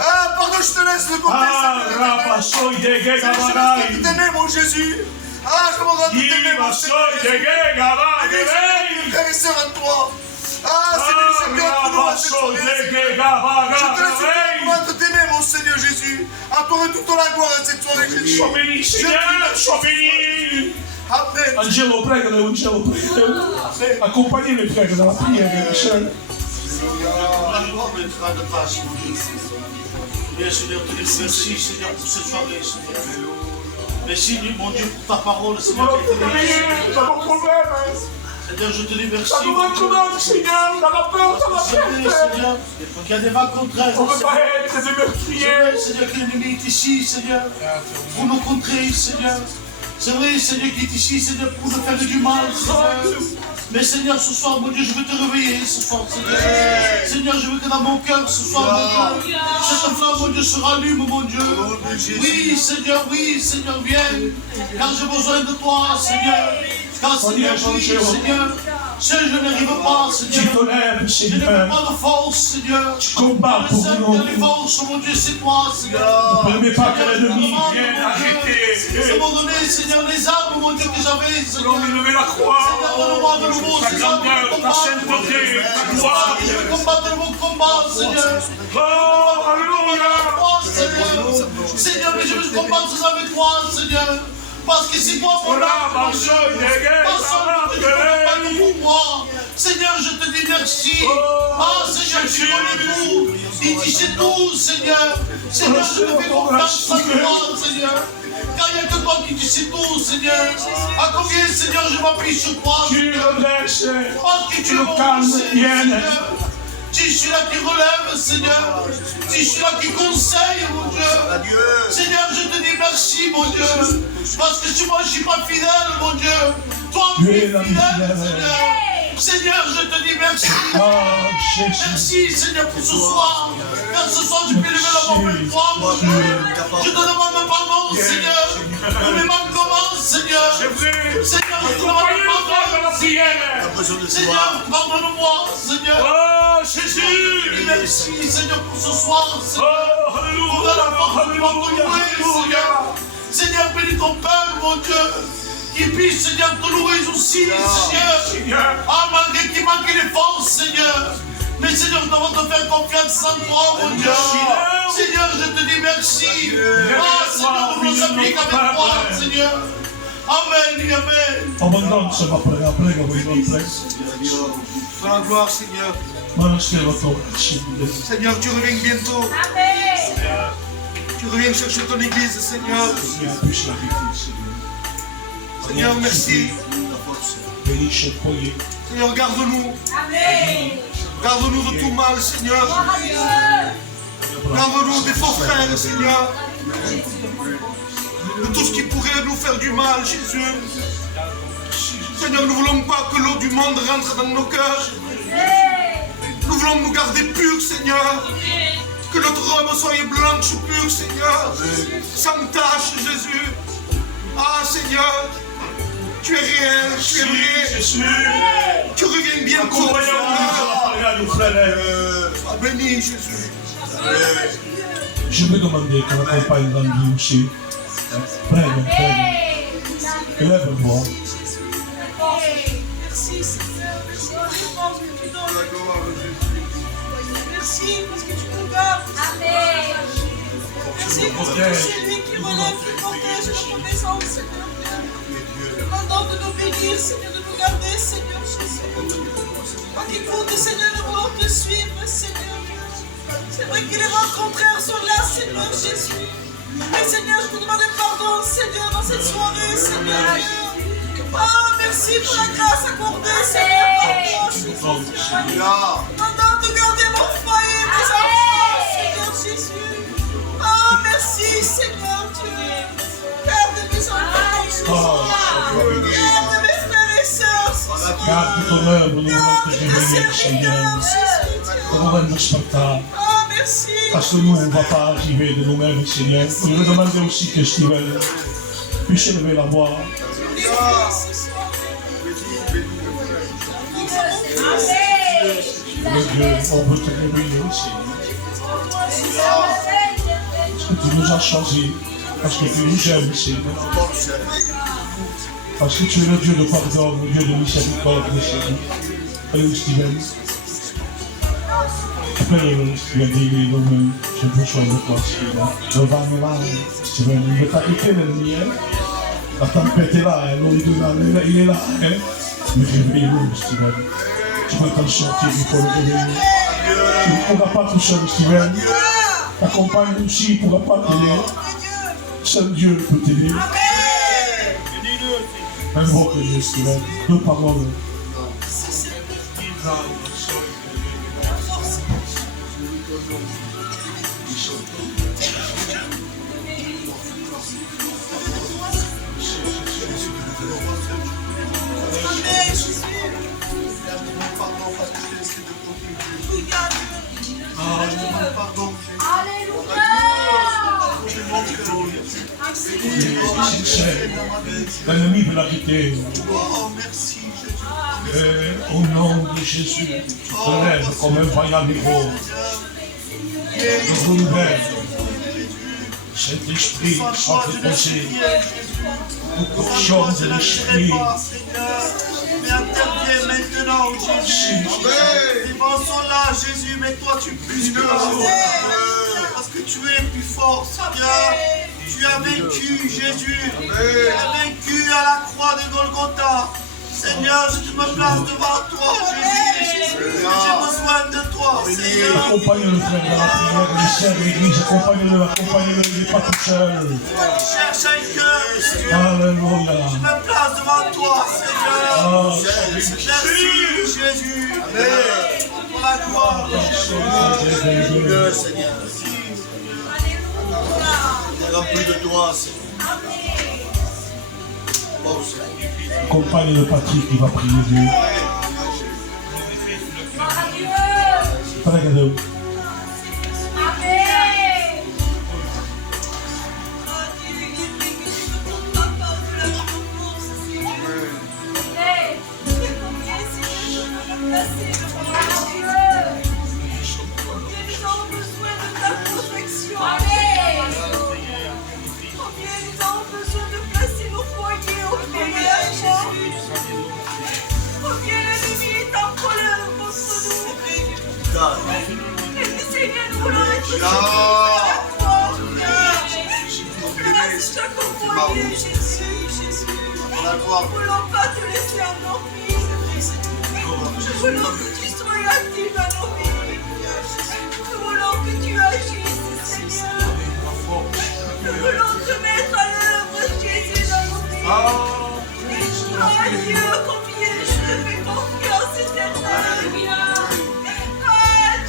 Ah, pardon, je te laisse le côté, Seigneur. Je te laisse entre tes mains, mon Jésus. Ah, je m'abandonne entre tes mains, mon Seigneur. Frères et sœurs à toi. Ah, Seigneur, je te laisse entre tes mains, mon Seigneur Jésus. À toi toute la gloire à cette soirée, Jésus. Sois béni, Seigneur, sois béni. Amen. Angelo, prego, Angelo, prego. Accompagnez les frères dans la prière, Michel. Bien, Seigneur, te merci, Seigneur, pour cette soirée, Seigneur. Merci, mon Dieu, pour ta parole, Seigneur. Seigneur, je te dis merci. Seigneur, dans la peur, dans la Seigneur, qu'il y a des vagues contraires. on ne peut pas être des meurtriers. Seigneur, que l'ennemi est ici, Seigneur, pour nous contrer, Seigneur. C'est vrai, Seigneur, qui est ici, Seigneur, pour nous faire du mal, Seigneur. Mais Seigneur, ce soir, mon Dieu, je veux te réveiller ce soir, Seigneur. Seigneur, je veux que dans mon cœur, ce soir, mon Dieu, cette flamme, mon Dieu, se rallume, mon Dieu. Oui, Seigneur, viens. Car j'ai besoin de toi, Seigneur. Car Seigneur, oui, Seigneur, je n'arrive pas, Seigneur. Tu te lèves, Je n'ai Seigneur. pas de force, Seigneur. Tu combats Le pour seul nous. qui a les forces, mon Dieu, c'est toi, Seigneur. Ne permets pas que l'ennemi Viens arrêter Ils m'ont donné, Seigneur, les armes, mon Dieu, que j'avais, Seigneur. L'homme élevé la croix. Seigneur, donne-moi de nouveau Ta ces armes grandeur, de ta combat. sainteté, ta gloire. Je vais combattre mon combat, Seigneur. Oh, alléluia. Seigneur. Seigneur, mais je veux combattre avec toi, Seigneur. Parce que c'est toi mon âme, mon Dieu. Pas seulement pour moi. Seigneur, je te dis merci. Ah, Seigneur, tu connais tout. Il dit c'est tout, Seigneur. Seigneur, je te fais confiance en toi, Seigneur. Car il n'y a que toi qui dis c'est tout, Seigneur. À combien, Seigneur, je m'appuie sur toi, Seigneur. Parce que tu es mon Seigneur. Tu es là qui relève, Seigneur. Tu es là qui conseille, mon Dieu. Seigneur, je te dis merci, mon Dieu. Parce que si moi je ne suis pas fidèle, mon Dieu, toi tu es fidèle, Seigneur. Seigneur, je te dis merci. Merci, Seigneur, pour ce soir. Car ce soir, tu peux lever la main pour toi, mon Dieu. Je te demande pardon, Seigneur. Pour mes manquements, Seigneur. Seigneur, je te demande pardon. Seigneur, pardonne-moi, Seigneur. Oh, Jésus. Merci, Seigneur, pour ce soir, Seigneur. Oh, alléluia. Seigneur. Seigneur, bénis ton Père, mon Dieu. Qui puisse, Seigneur, te louer aussi, Seigneur. Ah, malgré qu'il manque les forces, Seigneur. Mais Seigneur, nous devons te faire confiance en toi, mon Dieu. Seigneur, je te dis merci. Ah, Seigneur, nous nous appliquons avec toi, Seigneur. Amen et amen. Abondance va prega, prega. Sois la gloire, Seigneur. Seigneur, tu reviens bientôt. Amen. Tu reviens chercher ton église, Seigneur. Seigneur, merci. Seigneur, garde-nous. Amen. Garde-nous de tout mal, Seigneur. Gloire à Dieu. Garde-nous des faux frères, Seigneur. De tout ce qui pourrait nous faire du mal, Jésus. Seigneur, nous ne voulons pas que l'eau du monde rentre dans nos cœurs. Nous voulons nous garder purs, Seigneur. Que notre robe soit blanche, pure, Seigneur. Sans tache, Jésus. Ah, Seigneur. Tu es réel, tu es vrai. Tu reviens bientôt. Sois béni, Jésus. Je vais demander qu'on accompagne dans le aussi. Prêt. Lève-moi. Merci, Seigneur. Merci parce que tu nous gardes. Amen. Merci parce que c'est lui qui relève, qui protège notre maison, Seigneur. Demandons de nous bénir, Seigneur, de nous garder, Seigneur Jésus. Quand il faut, Seigneur, nous voulons te suivre, Seigneur. C'est vrai que les vents contraires sont là, Seigneur Jésus. Mais Seigneur, je te demande pardon, Seigneur, dans cette soirée, Seigneur. Ah, merci pour la grâce accordée, Seigneur. Pardon, Jésus. Demandons de garder mon foyer, mes enfants, Seigneur Jésus. Ah, merci, Seigneur Dieu. Garde mes enfants, Jésus. Garde mes frères et sœurs, Seigneur. Garde ton œuvre, nous voulons que je vienne, Seigneur. Nous voulons le spectacle. Ah, merci. Parce que nous, on ne va pas arriver de nous-mêmes, Seigneur. Je veux demander aussi que Steven puisse lever la voix. Dieu, on veut te réveiller aussi. Parce que tu nous as choisis. Parce que tu nous aimes, Seigneur. Parce que tu es le Dieu de pardon, le Dieu de miséricorde, Seigneur. Allez, Steven. J'ai besoin de toi, Steven. Le vent est là, Steven. Il veut t'arrêter l'ennemi. La tempête est là, il est là. Mais réveille-le, Steven. Tu peux t'en sortir, il faut le réveiller. Tu ne pourras pas tout seul, Steven. Ta compagne aussi ne pourra pas t'aider. Seul Dieu peut t'aider. Invoque Dieu, Steven. Deux paroles. L'ennemi veut l'arrêter. Au nom de Jésus, tu te lèves comme un vaillant héros. Le renouvelle. Saint-Esprit, Sois toi, je le entreposé, supplie, Jésus. beaucoup de Sans toi, choses je de ne l'Esprit. serai pas, Seigneur. Mais interviens maintenant, Jésus. Les vents sont là, Jésus, mais toi tu plus que parce que tu es plus fort, Seigneur. Tu as vaincu, Jésus. Tu as vaincu à la croix de Golgotha. Seigneur, je me place devant toi, Jésus. J'ai besoin de toi, Seigneur. Accompagne-le, frère, dans la prière, le sert de l'église, accompagne-le, il n'est pas tout seul. Tu cherches un cœur, Jésus. Alléluia. Je me place devant toi, Seigneur. Merci, Jésus. Pour la gloire. Seigneur. Rempli de toi, Seigneur. Oh, Seigneur. Accompagne le Patrick qui va prier Dieu. Regardez. Nous ne voulons pas te laisser endormir. Nous voulons que tu sois actif dans nos vies. Nous voulons que tu agisses, Seigneur. Nous voulons te mettre à l'œuvre, Jésus, dans nos vies. Ah Dieu, combien je te fais confiance éternelle. Ah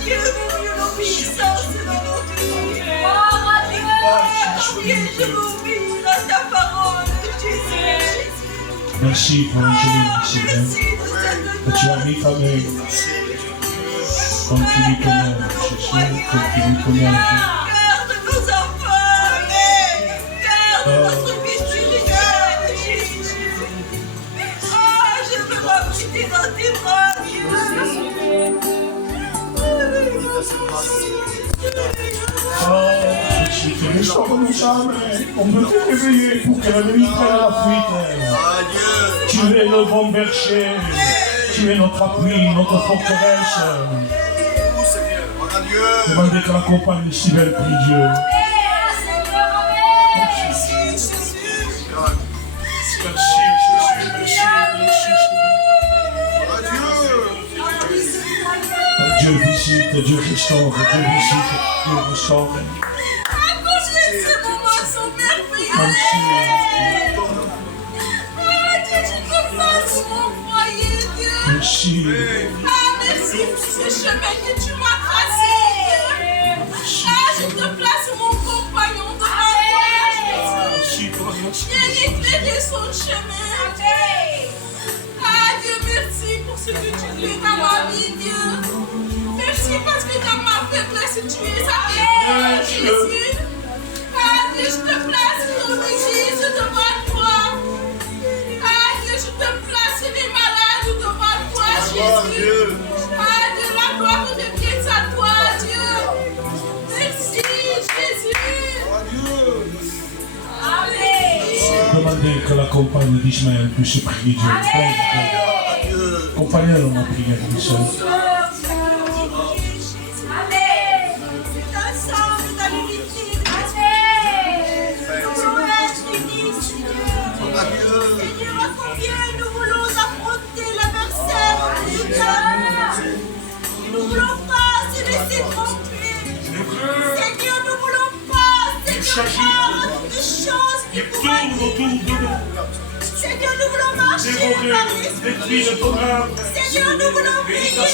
Dieu, combien l'obéissance dans nos vies. Combien je veux obéir à ta parole, Jésus. Merci pour l'angélique, Seigneur. Que tu as mis ta main comme tu lui connais, Jésus, comme tu lui connais. Garde nos enfants, garde notre vie spirituelle, Jésus. Ah, je veux m'abriter dans tes bras, Dieu. Oh, Jésus, que l'histoire nous jamais. On peut te réveiller pour que la nuit prenne la fuite. Tu es le bon berger. Tu es notre appui, notre forteresse. Demandez que la compagne si belle prie Dieu. Dieu visite, Dieu restaure, Dieu visite, Dieu restaure. À cause de ce moment sont merveilleux. Ah, Dieu, tu te fasses mon foyer, Dieu. Merci. Ah, merci pour ce chemin que tu m'as tracé, Dieu. Ah, je te place mon compagnon devant toi, Jésus. Viens éclairer son chemin. Ah, Dieu, merci pour ce que tu fais dans ma vie, Dieu. Merci parce que dans ma faiblesse, tu es avec moi, Jésus. Ah, Dieu, je te place dans l'église devant toi. Ah, Dieu, je te place les malades devant toi, Jésus. Ah, Dieu, la gloire revient à toi, Dieu. Merci, Jésus. Amen. Demandez que la compagne d'Ismaël puisse prier Dieu. Accompagnez-le dans la prière, Michel. Seigneur, à combien nous voulons affronter l'adversaire. Nous ne voulons pas se laisser tromper. Seigneur, nous ne voulons pas, Seigneur, voir toutes choses qui pourraient nous. Seigneur, nous voulons marcher par l'esprit. Seigneur, nous voulons prier l'esprit.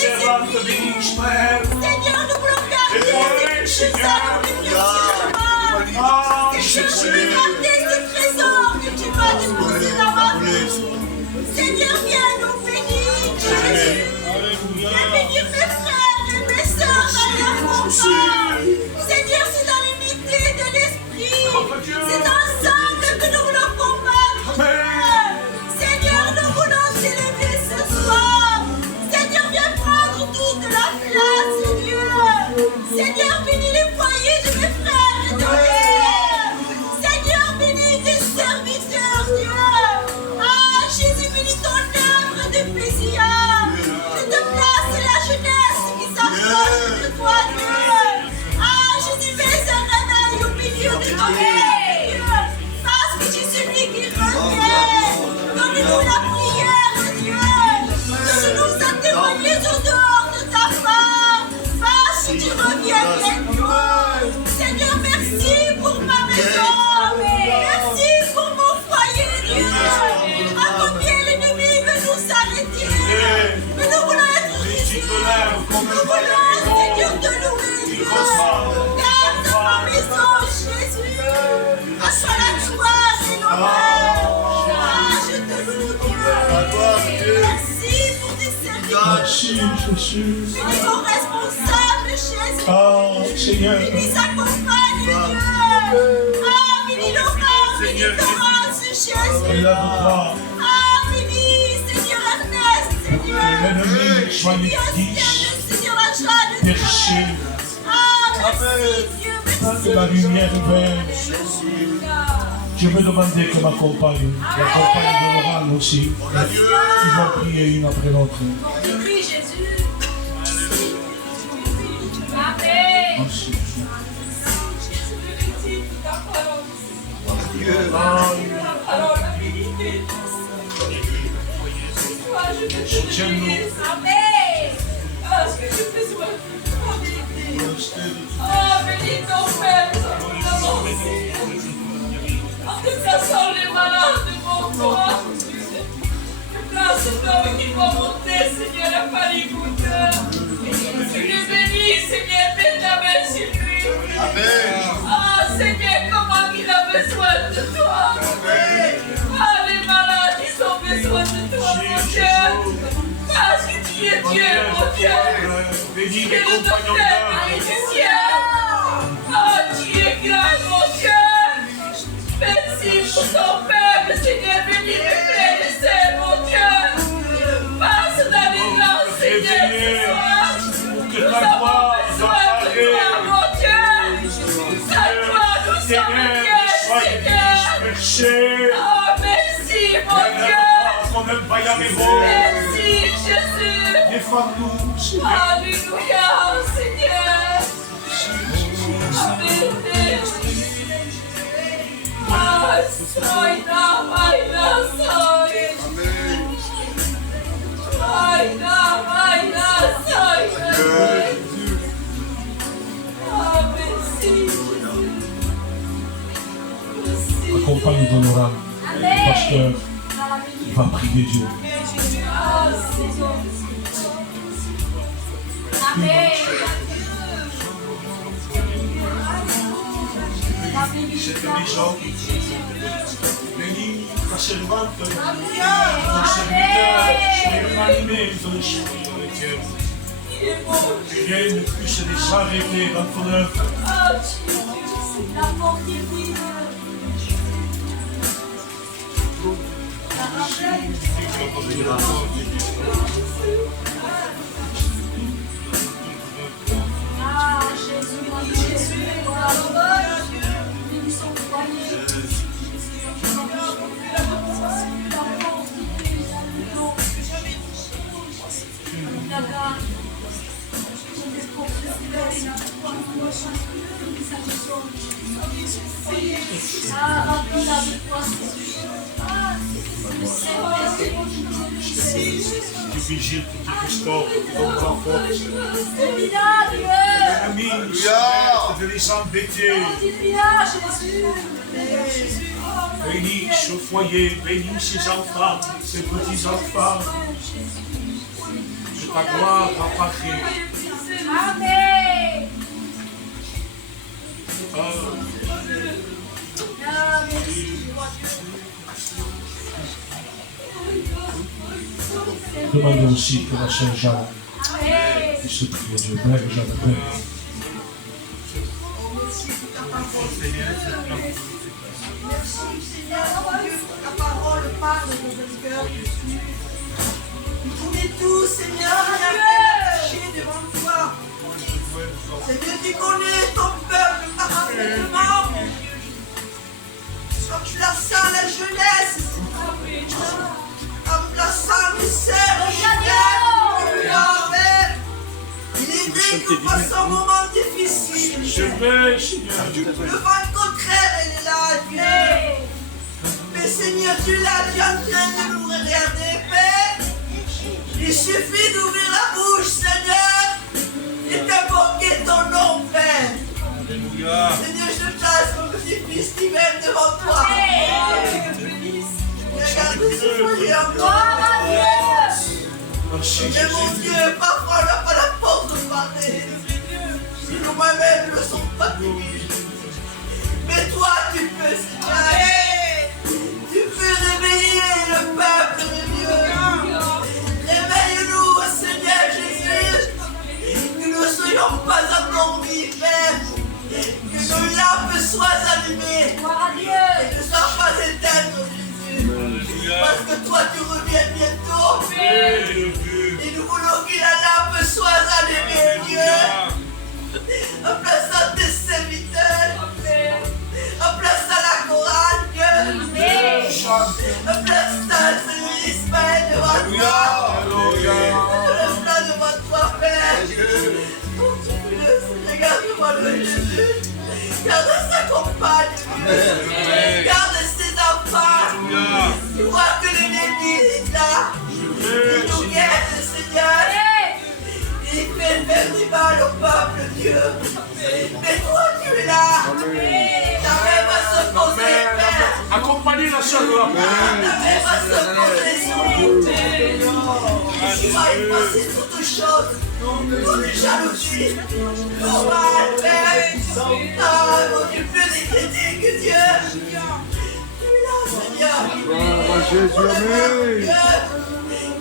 Seigneur, nous voulons garder ces trésors que tu as. Seigneur, je veux garder ces trésors que tu m'as déposés dans ma vie. Seigneur, viens nous bénir, Jésus. Viens bénir mes frères et mes sœurs dans leur combat. Seigneur, c'est dans l'unité de l'esprit. C'est ensemble que nous voulons combattre. Seigneur, nous voulons s'élever ce soir. Seigneur, viens prendre toute la place, Seigneur. Seigneur, bénis les foyers de mes frères et de mes sœurs. Jésus. Bénis ton responsable, Jésus. Ah, Seigneur. Bénis sa compagne, Dieu. Ah, bénis Laurent, bénis Torrance, Jésus. Et la gloire. Ah, bénis Seigneur Ernest, Seigneur. L'ennemi soit Bénis aussi l'église. Seigneur la joie de Perché. Ah, merci Dieu, merci. Que la lumière ouverte. Je veux demander que ma compagne, la compagne de Laurent aussi, ils vont prier une après l'autre. Prie Jésus. Amen. Merci. Soutiens-nous. Amen. Ah, bénis ton Père, en déplaçant les malades devant toi. Déplace l'homme qui va monter, Seigneur, la paligoutte. Seigneur, bénis, Seigneur, mets ta main sur lui. Ah, Seigneur, comment il a besoin de toi. Ah, les malades, ils ont besoin de toi, mon Dieu. Parce que tu es Dieu, mon Dieu. Bénis Tu les es le compagnons docteur d'âme. magicien. Ah, tu es grand, mon Dieu. Merci pour ton peuple, Seigneur. Bénis mes frères et sœurs, mon Dieu. Passe dans les langues, Seigneur, ce soir. Que Nous ta avons gloire besoin de toi, mon Dieu. Ta gloire nous sommes fiers, Seigneur. Perché. Oh, merci, mon Dieu. Qu'on n'aime pas y arriver. Merci, Jésus. Défends-nous, Seigneur. Alléluia, Seigneur. Amen. Ah, soy la baila, soy. Baila, baila, soy. Ah, merci. Accompagne ton Laurent. Le pasteur, il va prier Dieu. Ah, Seigneur. Amen. Les gens, bénis ta servante, ton Amen. serviteur, animé ton esprit. Rien ne puisse les arrêter dans ton œuvre. Ah, Jésus. La porte est vide. Ah, Jésus, Jésus, bénis son foyer. Ah, remplis-la de toi, Tu vigiles, tu restaures, tu donnes la force. L'ennemi, de les embêter. Bénis ce foyer, bénis ses enfants, ses petits-enfants. Que ta gloire apparaît. Amen. Demandez aussi que la Saint Jean puisse prier Dieu. Père Jean de Père. Merci Seigneur, Dieu, pour ta parole parle de notre cœur. On est tous, Seigneur, cachés devant toi. Seigneur, tu connais ton peuple parfaitement. Sois plaçant la jeunesse, en plaçant les sœurs, Seigneur. Il est vrai que nous passons un moment difficile. Je veux, Seigneur. Le vent contraire, elle est là, Dieu. Mais Seigneur, tu l'as dit en train de nous regarder, Père. Il suffit d'ouvrir la bouche, Seigneur, et d'invoquer ton nom, Père. Alléluia. Seigneur, je place mon petit-fils Steven devant toi. Regarde ce foyer encore. Merci, Mais mon Jésus. Dieu, parfois on n'a pas la force de parler. Sinon moi-même ne sont pas tenus. Mais toi, tu peux, Seigneur. Tu peux réveiller le peuple de Dieu. Réveille-nous, Seigneur Jésus. que toi tu reviennes bientôt. Et nous voulons que la lampe soit allumée, Dieu. En place à tes serviteurs. En place à la chorale, Dieu. En place à celui d'Ismaël devant toi. En place devant toi, Père. Regarde-moi le Jésus. Garde sa compagne, Dieu. Garde ses enfants. Tu vois que l'ennemi est là. Il nous guette, Seigneur. Il fait faire du mal au peuple, Dieu. Mais toi, tu es là. Ta main va se poser, Père. Accompagnez la soeur de la paix. Ta main va se poser sur nous. Tu vas effacer toutes choses. Toute jalousie. Normal, Père. Ah, mon Dieu, plus des critiques, Dieu. Tu es là, Seigneur.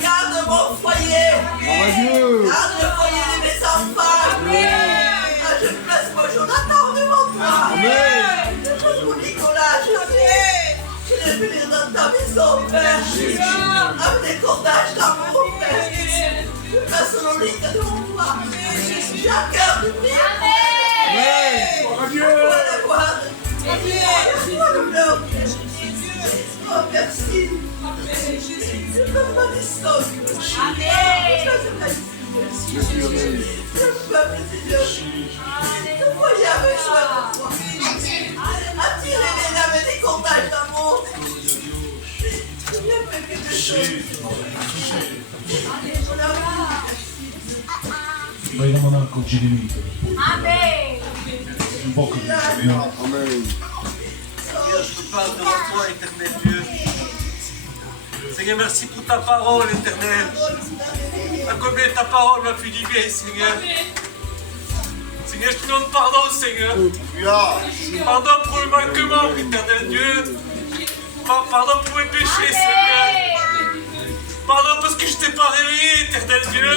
Garde mon foyer. Garde le foyer de mes enfants. Ah, je place mon Jonathan devant toi. Je place mon Nicolas. Je vais venir dans ta maison, Père. Avec des cordages d'amour, Père. Je place mon lit devant toi. J'ai un cœur de prière. Dieu. Le voir. Reçois l'honneur. Oh, merci. Je peux pas descendre. Le peuple de Dieu. Le foyer a besoin de toi. Attirez les âmes et des cordages d'amour. Il n'y a pas quelque chose. Vai domandare al concedimento. Amen. Un po' così. Seigneur, je te parle devant toi, éternel Dieu. Seigneur, merci pour ta parole, éternel. À combien ta parole m'a fait du bien, Seigneur. Seigneur, je te demande pardon, Seigneur. Pardon pour le manquement, éternel Dieu. Pardon pour mes péchés, Seigneur. Pardon parce que je t'ai pas réveillé, éternel Dieu.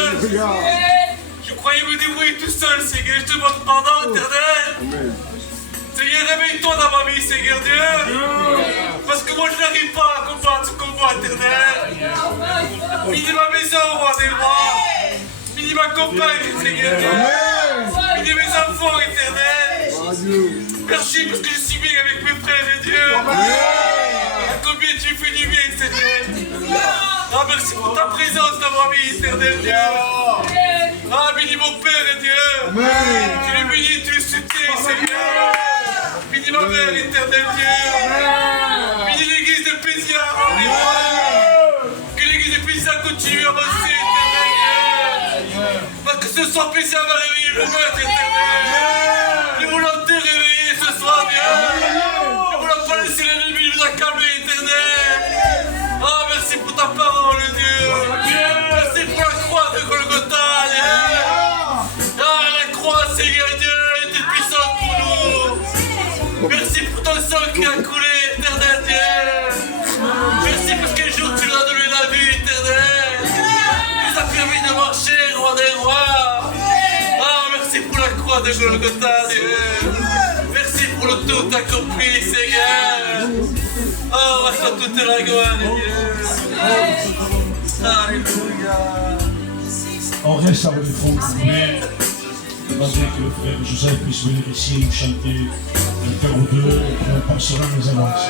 Je croyais me débrouiller tout seul, Seigneur. Je te demande pardon, éternel. Seigneur, réveille-toi dans ma vie, Seigneur Dieu. Parce que moi, je n'arrive pas à combattre ce combat éternel. Bénis ma maison, roi des rois. Bénis ma compagne, Seigneur Dieu. Bénis mes enfants, éternel. Merci parce que je suis bien avec mes frères et Dieu. Combien tu fais du bien, Seigneur. Ah, merci pour ta présence dans ma vie, éternel Dieu. Ah, bénis mon Père et Dieu. Tu le bénis, tu le soutiens, Seigneur. Bénis ma mère, éternel Dieu. Bénis l'église de Pézia, que l'église de Pézia continue à avancer, éternel Dieu. Parce que ce soir, Pézia va réveiller le maître, éternel. Nous voulons te réveiller ce soir, Dieu. Nous voulons pas laisser l'ennemi nous accabler, éternel. Ah, merci pour ta parole, Dieu. Merci pour la croix de Golgotha, Dieu. Ah, la croix, Seigneur Dieu, était puissante pour nous. Merci pour ton sang qui a coulé, éternel Dieu. Merci parce qu'un jour tu nous as donné la vie, éternel. Tu nous as permis de marcher, roi des rois. Ah, merci pour la croix de Golgotha, Dieu. Merci pour le tout accompli, Seigneur. Oh, à toi toute la gloire, Dieu. Alléluia. On reste avec les fonds de prière. Demandez que le frère Joseph puisse venir ici nous chanter un cœur ou deux, et puis on passera les avances.